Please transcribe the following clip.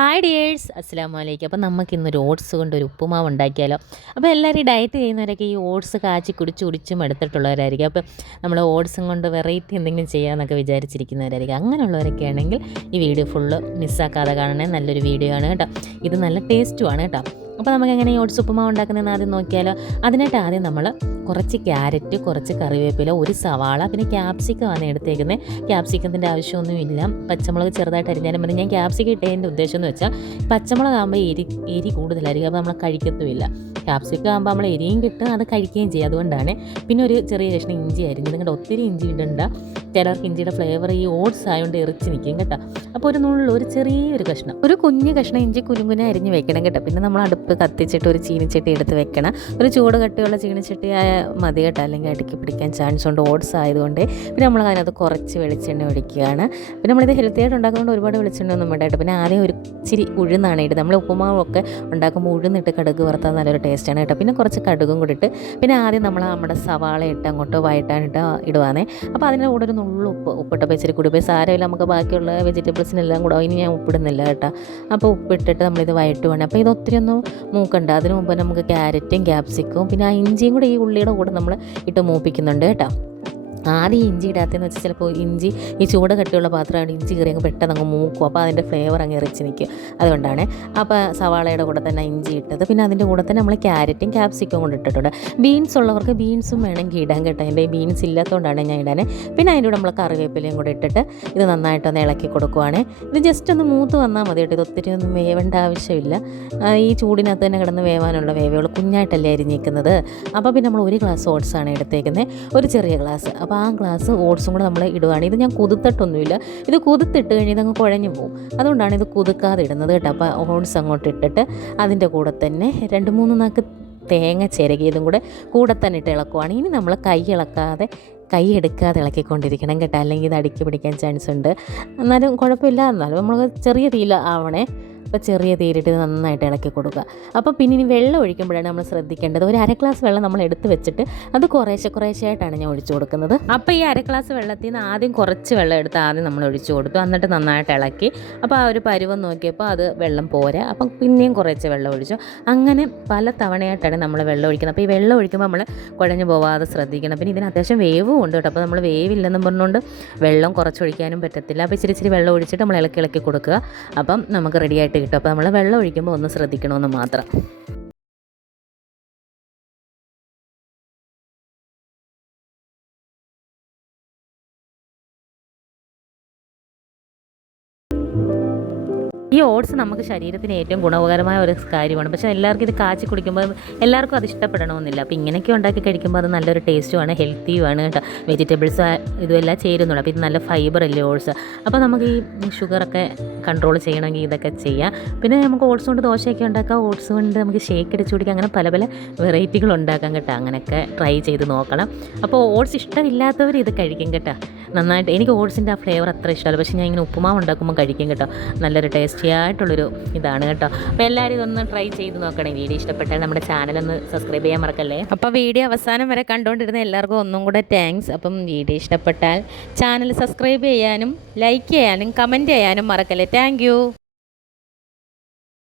Hi dears അസ്സാം വലൈക്കും അപ്പോൾ നമുക്ക് ഇന്നൊരു ഓട്സ് കൊണ്ട് ഒരു ഉപ്പുമാവ് ഉണ്ടാക്കിയാലോ. അപ്പോൾ എല്ലാവരും ഡയറ്റ് ചെയ്യുന്നവരൊക്കെ ഈ ഓട്സ് കാച്ചി കുടിച്ച് കുടിച്ചും എടുത്തിട്ടുള്ളവരായിരിക്കും. അപ്പോൾ നമ്മൾ ഓട്സും കൊണ്ട് വെറൈറ്റി എന്തെങ്കിലും ചെയ്യാമെന്നൊക്കെ വിചാരിച്ചിരിക്കുന്നവരായിരിക്കും. അങ്ങനെയുള്ളവരൊക്കെ ആണെങ്കിൽ ഈ വീഡിയോ ഫുള്ള് മിസ്സാക്കാതെ കാണണേ. നല്ലൊരു വീഡിയോ ആണ് കേട്ടോ. ഇത് നല്ല ടേസ്റ്റുമാണ് കേട്ടോ. അപ്പോൾ നമുക്ക് എങ്ങനെ ഓട്സ് ഉപ്പുമാവ് ഉണ്ടാക്കുന്നതെന്ന് ആദ്യം നോക്കിയാലോ? അതിനായിട്ട് ആദ്യം നമ്മൾ കുറച്ച് ക്യാരറ്റ് കുറച്ച് കറിവേപ്പില ഒരു സവാള പിന്നെ ക്യാപ്സിക്കമാണ് എടുത്തേക്കുന്നത് ക്യാപ്സിക്കത്തിന്റെ ആവശ്യമൊന്നുമില്ല. പച്ചമുളക് ചെറുതായിട്ട് അരിഞ്ഞാലും മതി. ഞാൻ ക്യാപ്സിക്കം ഇട്ടതിന്റെ ഉദ്ദേശം എന്ന് വെച്ചാൽ പച്ചമുളക് ആകുമ്പോൾ എരി എരി കൂടുതലായിരിക്കും. അപ്പോൾ നമ്മൾ കഴിക്കത്തുമില്ല. ക്യാപ്സിക്കം ആകുമ്പോൾ നമ്മൾ എരിയും കിട്ടും അത് കഴിക്കുകയും ചെയ്യും. അതുകൊണ്ടാണ് പിന്നെ ഒരു ചെറിയ കഷ്ണം ഇഞ്ചി അരിഞ്ഞ് നിങ്ങളുടെ ഒത്തിരി ഇഞ്ചി ഇടണ്ട. ചിലർക്ക് ഇഞ്ചിയുടെ ഫ്ലേവർ ഈ ഓട്സ് ആയതുകൊണ്ട് എറിച്ച് നിൽക്കും കേട്ടോ. അപ്പോൾ ഒരു നുള്ളിൽ ഒരു ചെറിയൊരു കഷ്ണം. ഒരു കുഞ്ഞ് കഷ്ണം ഇഞ്ചി കുരുങ്ങുനെ അരിഞ്ഞ് വെക്കണം കേട്ടോ. പിന്നെ നമ്മൾ അടുപ്പ് കത്തിച്ചിട്ട് ഒരു ചീനിച്ചട്ടി എടുത്ത് വെക്കണം. ഒരു ചൂട് കട്ടിയുള്ള ചീനിച്ചട്ടി മതി കേട്ടോ. അല്ലെങ്കിൽ അടുക്കി പിടിക്കാൻ ചാൻസ് ഉണ്ട്. ഓട്സ് ആയതുകൊണ്ട് പിന്നെ നമ്മൾ അതിനകത്ത് കുറച്ച് വെളിച്ചെണ്ണ ഒഴിക്കുകയാണ്. പിന്നെ നമ്മളിത് ഹെൽത്തി ആയിട്ട് ഉണ്ടാക്കുന്നതുകൊണ്ട് ഒരുപാട് വെളിച്ചെണ്ണ ഒന്നും വേണ്ട കേട്ടോ. പിന്നെ ആദ്യം ഒരു ഇച്ചിരി ഉഴുന്നാണ് ഇട്ട് നമ്മൾ ഉപ്പുമാവൊക്കെ ഉണ്ടാക്കുമ്പോൾ ഉഴുന്നിട്ട് കടുക് വറുത്താൽ നല്ലൊരു ടേസ്റ്റാണ് കേട്ടോ. പിന്നെ കുറച്ച് കടുകും കൂടി ഇട്ട് പിന്നെ ആദ്യം നമ്മൾ നമ്മുടെ സവാള ഇട്ട് അങ്ങോട്ട് വയറ്റാനിട്ട് ഇടുവാണേ. അപ്പോൾ അതിന്റെ കൂടെ ഒരു നുള്ളു ഉപ്പ് ഉപ്പിട്ടപ്പോൾ ഇച്ചിരി കൂടി. പോയി സാരമില്ല. നമുക്ക് ബാക്കിയുള്ള വെജിറ്റബിൾസിനെല്ലാം കൂടെ ഇനി ഞാൻ ഉപ്പിടുന്നില്ല കേട്ടോ. അപ്പോൾ ഉപ്പിട്ടിട്ട് നമ്മളിത് വയറ്റുവാണ് അപ്പോൾ ഇത് ഒത്തിരി ഒന്നും മൂക്കണ്ട. അതിന് മുമ്പ് നമുക്ക് ക്യാരറ്റും ക്യാപ്സിക്കും പിന്നെ ആ ഇഞ്ചിയും കൂടെ ഈ ഉള്ളിയുടെ കൂടെ നമ്മൾ ഇട്ട് മൂപ്പിക്കുന്നുണ്ട് കേട്ടോ. ആദ്യം ഇഞ്ചി ഇടാത്തതെന്ന് വെച്ചാൽ ചിലപ്പോൾ ഇഞ്ചി ഈ ചൂട് കട്ടിയുള്ള പാത്രമാണ് ഇഞ്ചി കയറി അങ്ങ് പെട്ടെന്ന് അങ്ങ് മൂക്കും. അപ്പോൾ അതിന്റെ ഫ്ലേവർ അങ്ങ് ഇറച്ചി നിൽക്കും അതുകൊണ്ടാണ്. അപ്പോൾ സവാളയുടെ കൂടെ തന്നെ ഇഞ്ചി ഇട്ടത്. പിന്നെ അതിന്റെ കൂടെ തന്നെ നമ്മൾ ക്യാരറ്റും ക്യാപ്സിക്കും കൊണ്ട് ഇട്ടിട്ടുണ്ട്. ബീൻസ് ഉള്ളവർക്ക് ബീൻസും വേണമെങ്കിൽ ഇടാൻ കേട്ടോ. എന്റെ ബീൻസ് ഇല്ലാത്തതുകൊണ്ടാണ് ഞാൻ ഇടാൻ പിന്നെ അതിന്റെ കൂടെ നമ്മൾ കറിവേപ്പിലയും കൂടെ ഇട്ടിട്ട് ഇത് നന്നായിട്ടൊന്ന് ഇളക്കി കൊടുക്കുവാണ്. ഇത് ജസ്റ്റ് ഒന്ന് മൂത്ത് വന്നാൽ മതി കേട്ടോ. ഇത് ഒത്തിരി ഒന്നും വേവേണ്ട ആവശ്യമില്ല. ഈ ചൂടിനകത്ത് തന്നെ കിടന്ന് വേവാനുള്ള വേവുകൾ കുഞ്ഞായിട്ടല്ലേ അരിഞ്ഞിരിക്കുന്നത് അപ്പോൾ പിന്നെ നമ്മൾ ഒരു ഗ്ലാസ് ഓട്സാണ് എടുത്തേക്കുന്നത് ഒരു ചെറിയ ഗ്ലാസ് അപ്പോൾ ആ ഗ്ലാസ് ഓട്സും കൂടെ നമ്മൾ ഇടുകയാണ് ഇത് ഞാൻ കുതിർത്തിട്ടൊന്നുമില്ല ഇത് കുതിർത്തിട്ട് കഴിഞ്ഞ് ഇതങ്ങ് കുഴഞ്ഞു പോകും അതുകൊണ്ടാണ് ഇത് കുതുക്കാതെ ഇടുന്നത് കേട്ടോ. അപ്പോൾ ഓട്സ് അങ്ങോട്ട് ഇട്ടിട്ട് അതിന്റെ കൂടെ തന്നെ രണ്ട് മൂന്ന് നാക്ക് തേങ്ങ ചിരകിയതും കൂടെ കൂടെ തന്നെ ഇട്ട് ഇളക്കുവാണ്. ഇനി നമ്മൾ കൈ ഇളക്കാതെ കൈ എടുക്കാതെ ഇളക്കിക്കൊണ്ടിരിക്കണം കേട്ടോ. അല്ലെങ്കിൽ ഇത് അടുക്കി പിടിക്കാൻ ചാൻസ് ഉണ്ട് എന്നാലും കുഴപ്പമില്ല. എന്നാലും നമ്മൾ ചെറിയ തീയിൽ ആവണേ. അപ്പോൾ ചെറിയ തേരിട്ട് നന്നായിട്ട് ഇളക്കി കൊടുക്കുക. അപ്പോൾ പിന്നെ ഇനി വെള്ളം ഒഴിക്കുമ്പോഴാണ് നമ്മൾ ശ്രദ്ധിക്കേണ്ടത്. ഒരു അര ഗ്ലാസ് വെള്ളം നമ്മൾ എടുത്ത് വെച്ചിട്ട് അത് കുറേശ്ശെ കുറേശ്ശെയായിട്ടാണ് ഞാൻ ഒഴിച്ചു കൊടുക്കുന്നത്. അപ്പോൾ ഈ അര ഗ്ലാസ് വെള്ളത്തിൽ നിന്ന് ആദ്യം കുറച്ച് വെള്ളം എടുത്ത് ആദ്യം നമ്മൾ ഒഴിച്ചു കൊടുത്തു. എന്നിട്ട് നന്നായിട്ട് ഇളക്കി. അപ്പോൾ ആ ഒരു പരുവം നോക്കിയപ്പോൾ അത് വെള്ളം പോരാ. അപ്പം പിന്നെയും കുറേശ്ശെ വെള്ളം ഒഴിച്ചു. അങ്ങനെ പല തവണയായിട്ടാണ് നമ്മൾ വെള്ളം ഒഴിക്കുന്നത്. അപ്പോൾ ഈ വെള്ളം ഒഴിക്കുമ്പോൾ നമ്മൾ കുഴഞ്ഞു പോവാതെ ശ്രദ്ധിക്കണം. പിന്നെ ഇതിന് അത്യാവശ്യം വേവും ഉണ്ട് കേട്ടോ. അപ്പോൾ നമ്മൾ വേവില്ലെന്നും പറഞ്ഞുകൊണ്ട് വെള്ളം കുറച്ച് കുറച്ചൊഴിക്കാനും പറ്റത്തില്ല. അപ്പോൾ ഇച്ചിരി ഇച്ചിരി വെള്ളം ഒഴിച്ചിട്ട് നമ്മൾ ഇളക്കി ഇളക്കി കൊടുക്കുക. അപ്പം നമുക്ക് റെഡിയായിട്ട് കിട്ടും. അപ്പോൾ നമ്മൾ വെള്ളം ഒഴിക്കുമ്പോൾ ഒന്ന് ശ്രദ്ധിക്കണമെന്ന് മാത്രം. ഓട്സ് നമുക്ക് ശരീരത്തിന് ഏറ്റവും ഗുണകരമായ ഒരു കാര്യമാണ്. പക്ഷേ എല്ലാവർക്കും ഇത് കാച്ചി കുടിക്കുമ്പോൾ എല്ലാവർക്കും അത് ഇഷ്ടപ്പെടണമെന്നില്ല. അപ്പോൾ ഇങ്ങനെയൊക്കെ ഉണ്ടാക്കി കഴിക്കുമ്പോൾ അത് നല്ലൊരു ടേസ്റ്റുമാണ് ഹെൽത്തിയുമാണ് കേട്ടോ. വെജിറ്റബിൾസ് ഇതുമെല്ലാം ചേരുന്നുള്ളൂ അപ്പോൾ ഇത് നല്ല ഫൈബർ അല്ലേ ഓട്സ്? അപ്പോൾ നമുക്ക് ഈ ഷുഗറൊക്കെ കൺട്രോൾ ചെയ്യണമെങ്കിൽ ഇതൊക്കെ ചെയ്യാം. പിന്നെ നമുക്ക് ഓട്സ് കൊണ്ട് ദോശയൊക്കെ ഉണ്ടാക്കാം. ഓട്സ് കൊണ്ട് നമുക്ക് ഷേക്ക് അടിച്ച് കുടിക്കാം. അങ്ങനെ പല പല വെറൈറ്റികൾ ഉണ്ടാക്കാം കേട്ടോ. അങ്ങനെയൊക്കെ ട്രൈ ചെയ്ത് നോക്കണം. അപ്പോൾ ഓട്സ് ഇഷ്ടമില്ലാത്തവർ ഇത് കഴിക്കും കേട്ടോ. നന്നായിട്ട് എനിക്ക് ഓട്സിന്റെ ആ ഫ്ലേവർ അത്ര ഇഷ്ടമല്ല. പക്ഷേ ഞാൻ ഇങ്ങനെ ഉപ്പുമാവ് ഉണ്ടാക്കുമ്പോൾ കഴിക്കും കേട്ടോ. നല്ലൊരു ടേസ്റ്റി ആയിട്ടുള്ളൊരു ഇതാണ് കേട്ടോ. അപ്പോൾ എല്ലാവരും ഇതൊന്ന് ട്രൈ ചെയ്ത് നോക്കണേ. വീഡിയോ ഇഷ്ടപ്പെട്ടാൽ നമ്മുടെ ചാനലൊന്ന് സബ്സ്ക്രൈബ് ചെയ്യാൻ മറക്കല്ലേ? അപ്പോൾ വീഡിയോ അവസാനം വരെ കണ്ടുകൊണ്ടിരുന്ന എല്ലാവർക്കും ഒന്നും കൂടെ താങ്ക്സ് അപ്പം വീഡിയോ ഇഷ്ടപ്പെട്ടാൽ ചാനൽ സബ്സ്ക്രൈബ് ചെയ്യാനും ലൈക്ക് ചെയ്യാനും കമന്റ് ചെയ്യാനും മറക്കല്ലേ. താങ്ക്